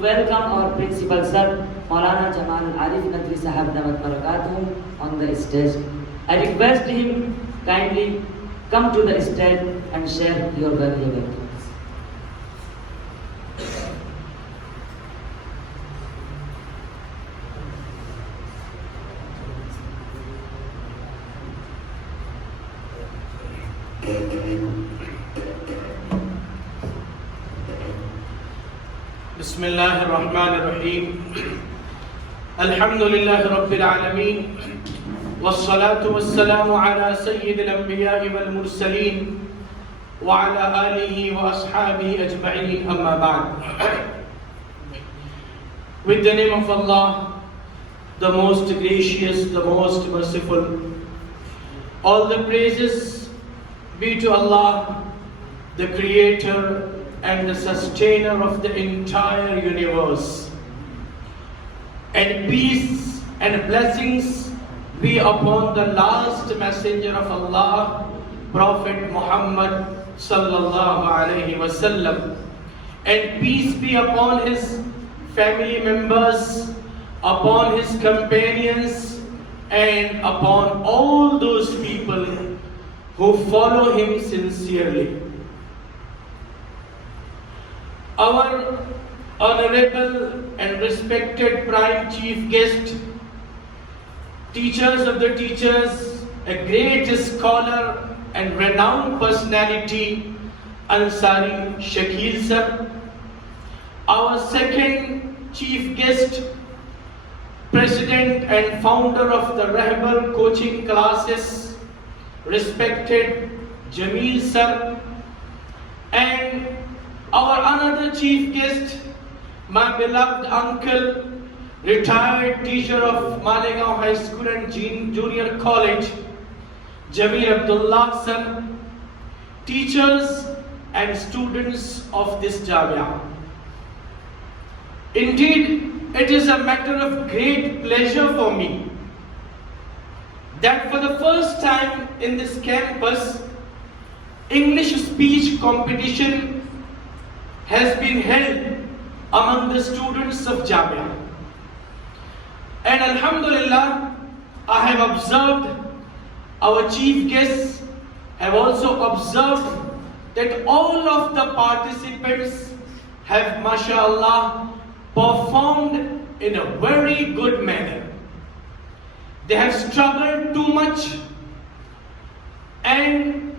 welcome our principal sir, Maulana Jamal Arif Nadvi Sahab Damat Barakatuhum on the stage. I request him kindly come to the stage and share your valuable thoughts. بسم الله الرحمن الرحيم الحمد لله رب العالمين والصلاة والسلام على سيد الأنبياء والمرسلين وعلى آله وأصحابه أجمعين أما بعد. With the name of Allah, the most gracious, the most merciful, all the praises be to Allah, the creator and the sustainer of the entire universe. And peace and blessings be upon the last messenger of Allah, Prophet Muhammad sallallahu alaihi wasallam. And peace be upon his family members, upon his companions, and upon all those people who follow him sincerely. Our honorable and respected prime chief guest, teachers of the teachers, a great scholar and renowned personality, Ansari Shakil sir. Our second chief guest, president and founder of the Rahbar coaching classes, respected Jamil sir. And our another chief guest, my beloved uncle, retired teacher of Malegaon High School and Junior College, Jamia Abul Hasan, teachers and students of this Jamia. Indeed, it is a matter of great pleasure for me that for the first time in this campus, English speech competition has been held among the students of Jamia. And Alhamdulillah, I have observed, our chief guests have also observed that all of the participants have, mashallah, performed in a very good manner. They have struggled too much and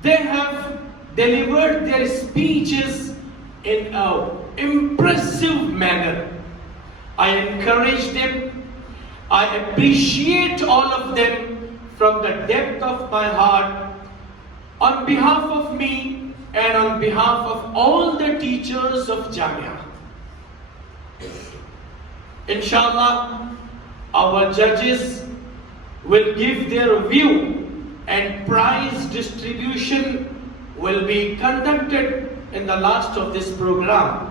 they have delivered their speeches in an impressive manner. I encourage them. I appreciate all of them from the depth of my heart on behalf of me and on behalf of all the teachers of Jamia. Inshallah, our judges will give their view and prize distribution will be conducted in the last of this program.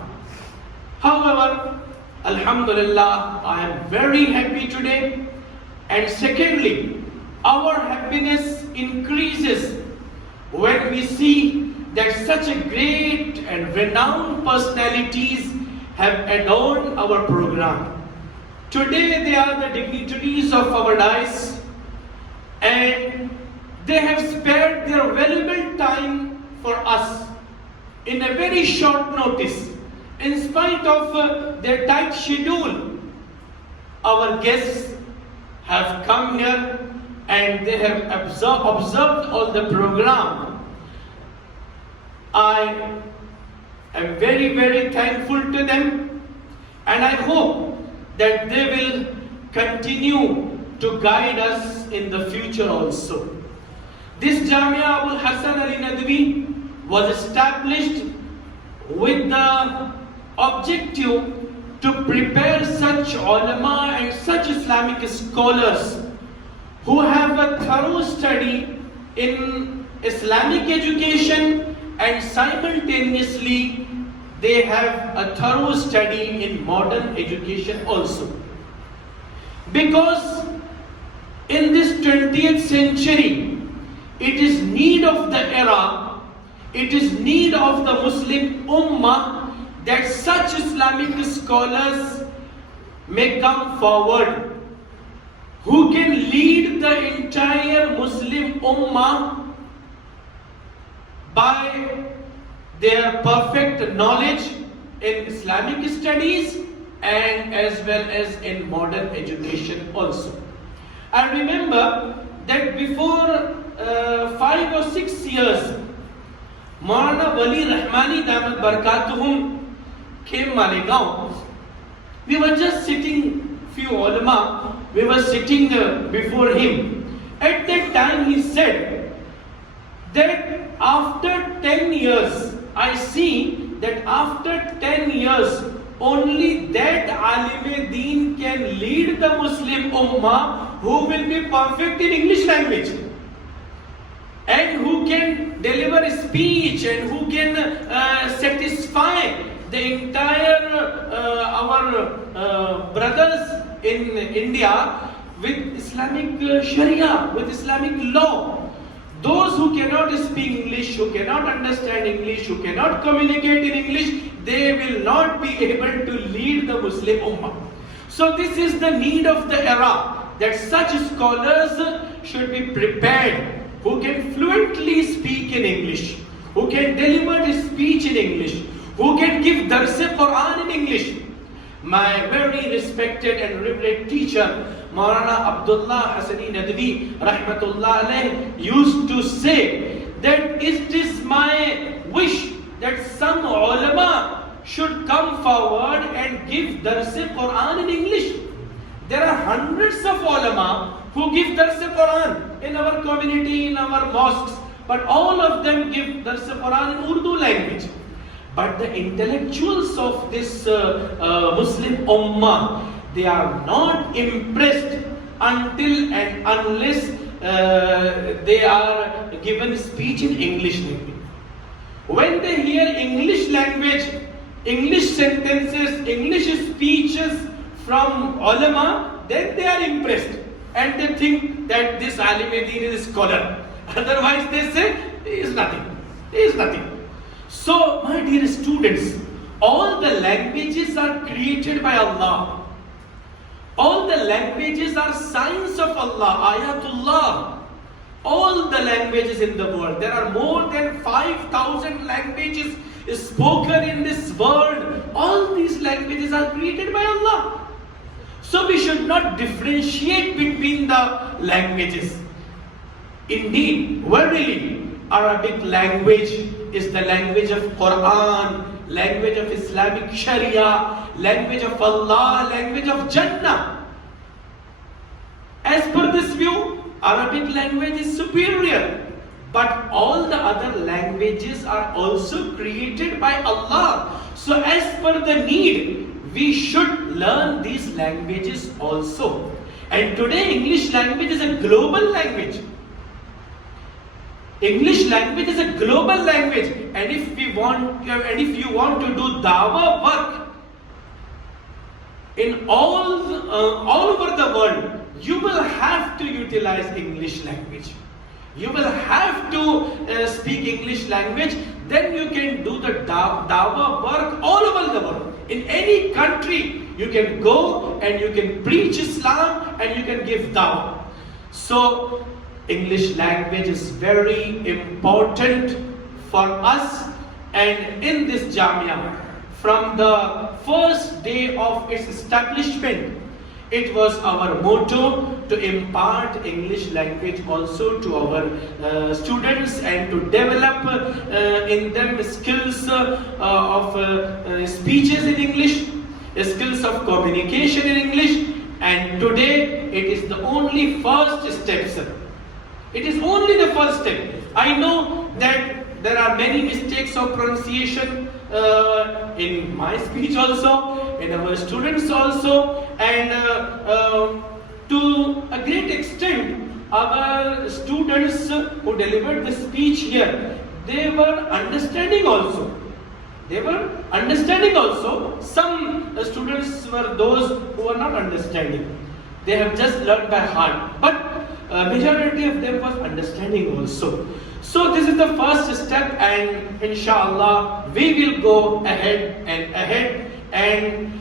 However, Alhamdulillah, I am very happy today. And secondly, our happiness increases when we see that such a great and renowned personalities have adorned our program. Today they are the dignitaries of our dais and they have spared their valuable time for us in a very short notice. In spite of their tight schedule, our guests have come here and they have observed all the program. I am very, very thankful to them and I hope that they will continue to guide us in the future also. This Jamia Abul Hasan ندوی was established with the objective to prepare such ulama and such Islamic scholars who have a thorough study in Islamic education and simultaneously they have a thorough study in modern education also. Because in this 20th century, it is need of the era, it is need of the Muslim Ummah that such Islamic scholars may come forward who can lead the entire Muslim Ummah by their perfect knowledge in Islamic studies and as well as in modern education also. I remember that before 5 or 6 years, Maulana Wali Rahmani Damat Barakatuhum came Malegaon. We were just sitting, few ulama, we were sitting before him. At that time he said that after 10 years, I see that after 10 years, only that alim-e-deen can lead the Muslim Ummah who will be perfect in English language and who can deliver speech and who can satisfy the entire our brothers in India with Islamic Sharia, with Islamic law. Those who cannot speak English, who cannot understand English, who cannot communicate in English, they will not be able to lead the Muslim Ummah. So this is the need of the era, that such scholars should be prepared, who can fluently speak in English, who can deliver the speech in English, who can give Dars-e-Quran in English. My very respected and revered teacher, Maulana Abdullah Hasani ندوی Rahmatullah alayh, used to say that it is my wish that some ulama should come forward and give Dars-e-Quran in English. There are hundreds of ulama who give Dars-e-Quran in our community, in our mosques, but all of them give Dars-e-Quran in Urdu language. But the intellectuals of this Muslim Ummah, they are not impressed until and unless they are given speech in English language. When they hear English language, English sentences, English speeches from ulama, then they are impressed and they think that this alim-e-deen is a scholar. Otherwise they say, he is nothing, he is nothing. So, my dear students, all the languages are created by Allah. All the languages are signs of Allah, ayatullah. All the languages in the world. There are more than 5,000 languages spoken in this world. All these languages are created by Allah. So we should not differentiate between the languages. Indeed, verily, Arabic language is the language of Quran, language of Islamic Sharia, language of Allah, language of Jannah. As per this view, Arabic language is superior. But all the other languages are also created by Allah. So as per the need, we should learn these languages also. And today English language is a global language. English language is a global language, and if you want to do dawah work in all over the world, you will have to utilize English language. You will have to speak English language. Then you can do the dawah work all over the world. In any country, you can go and you can preach Islam and you can give dawah. So English language is very important for us, and in this Jamia, from the first day of its establishment, it was our motto to impart English language also to our students and to develop in them skills of speeches in English, skills of communication in English, and today it is the only first step, sir. It is only the first step. I know that there are many mistakes of pronunciation in my speech also, in our students also, and to a great extent, our students who delivered the speech here, they were understanding also. Some students were those who were not understanding. They have just learned by heart. But majority of them was understanding also. So this is the first step, and inshallah we will go ahead and ahead. And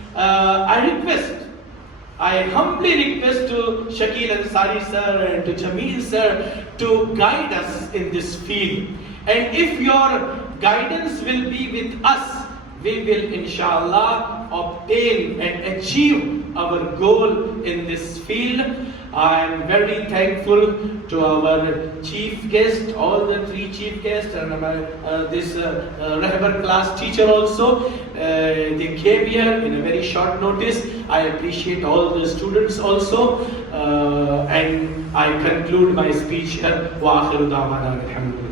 I humbly request to Shakil Ansari sir and to Jamil sir to guide us in this field. And if your guidance will be with us, we will inshallah obtain and achieve our goal in this field. I am very thankful to our chief guest, all the three chief guests, and this Rehbar class teacher also. They came here in a very short notice. I appreciate all the students also. And I conclude my speech here. Wa akhiru da'wana alhamdulillah.